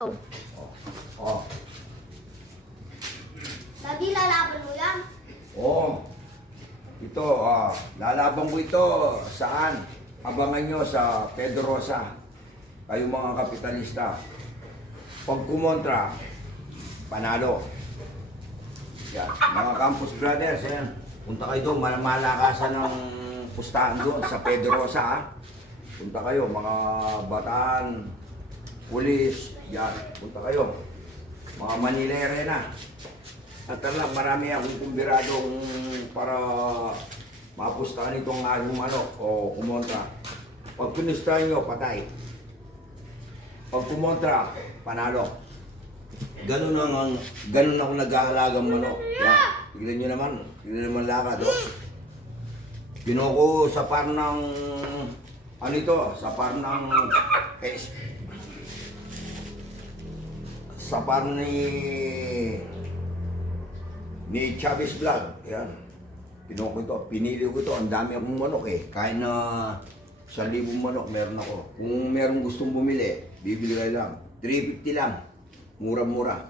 Oh. Oh. Daddy, lalaban mo yan? Oo. Ito, lalaban mo ito. Saan? Abangan nyo sa Pedro Rosa. Kayong mga kapitalista. Pag kumontra, panalo. Yan. Mga campus brothers, yan. Punta kayo doon, malakasan ng pustahan doon sa Pedro Rosa. Ha? Punta kayo, mga bataan, pulis, yan. Punta kayo. Mga Manilere na. At talagang marami akong kumbiradong para mapustahan itong aking manok o kumontra. Pag pinustahan nyo, patay. Pag kumontra, panalo. Ganun ako nag-aalagang manok. Yan. Tignan nyo naman lakad. Oh. Kinuko sa par ng, ano ito, sa par ng, sa par ni Chavez Vlog. Yan. Pinuko ito, pinili ko ito. Ang dami akong manok eh. Kahit na 1,000 manok meron ako. Kung meron gustong bumili, bibili kayo lang. 350 lang. Mura-mura.